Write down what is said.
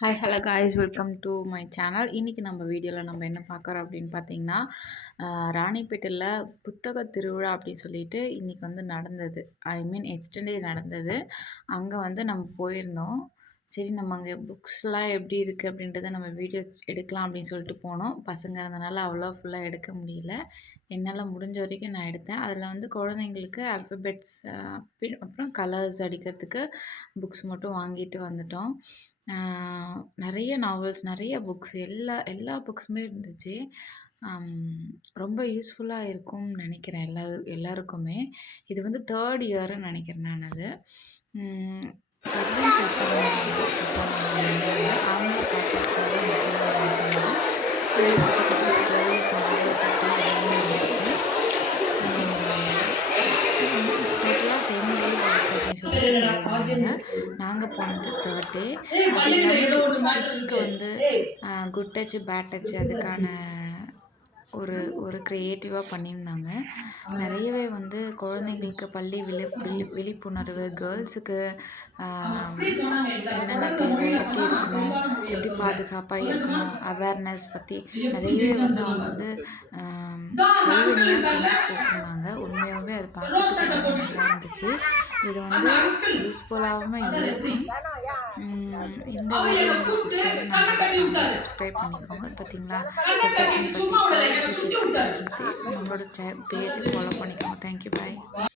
Hi hello guys welcome to my channel இன்றைக்கி நம்ம வீடியோவில் நம்ம என்ன பார்க்குறோம் அப்படின்னு பார்த்தீங்கன்னா ராணிப்பேட்டையில் புத்தக திருவிழா அப்படின்னு சொல்லிட்டு இன்றைக்கி வந்து நடந்தது. ஐ மீன் எக்ஸ்டெண்டே நடந்தது. அங்கே வந்து நம்ம போயிருந்தோம். சரி நம்ம அங்கே புக்ஸ்லாம் எப்படி இருக்குது அப்படின்றத நம்ம வீடியோ எடுக்கலாம் அப்படின்னு சொல்லிட்டு போனோம். பசங்க இருந்தனால அவ்வளோ ஃபுல்லாக எடுக்க முடியல. என்னால் முடிஞ்ச வரைக்கும் நான் எடுத்தேன். அதில் வந்து குழந்தைங்களுக்கு ஆல்ஃபபெட்ஸ் அப்புறம் கலர்ஸ் அடிக்கிறதுக்கு புக்ஸ் மட்டும் வாங்கிட்டு வந்துட்டோம். நிறைய நாவல்ஸ் நிறைய புக்ஸ் எல்லா எல்லா புக்ஸுமே இருந்துச்சு. ரொம்ப யூஸ்ஃபுல்லாக இருக்கும்னு நினைக்கிறேன் எல்லா எல்லாருக்குமே. இது வந்து தேர்ட் இயர்னு நினைக்கிறேன் நான் அது சொல்லிட்டு இதில் ஸ்டோரிஸ் அப்படி எல்லாமே இருந்துச்சு டோட்டலாக டென் டேஸ் அப்படின்னு சொல்லியிருந்தாங்க நாங்கள் போனது தேர்ட் டே அது கிட்ஸ்க்கு வந்து குட் டச் பேட் டச் அதுக்கான ஒரு ஒரு க்ரியேட்டிவாக பண்ணியிருந்தாங்க நிறையவே வந்து குழந்தைங்களுக்கு பள்ளி விழி விழி விழிப்புணர்வு கேர்ள்ஸுக்கு என்னென்ன தேவை எப்படி இருக்கணும் எப்படி பாதுகாப்பாக இருக்கணும்? அவேர்னஸ் பற்றி நிறையவே வந்து அவங்க வந்து போட்டிருந்தாங்க உண்மையாகவே அது பார்க்கறதுக்கு நல்லா இருந்துச்சு. இது வந்து யூஸ்ஃபுல்லாகவும் இருக்கும் இந்த வீடியோ சப்ஸ்கிரைப் பண்ணிக்கோங்க. பார்த்தீங்களா? நம்மளோட பேஜை ஃபாலோ பண்ணிக்கோங்க. Thank you bye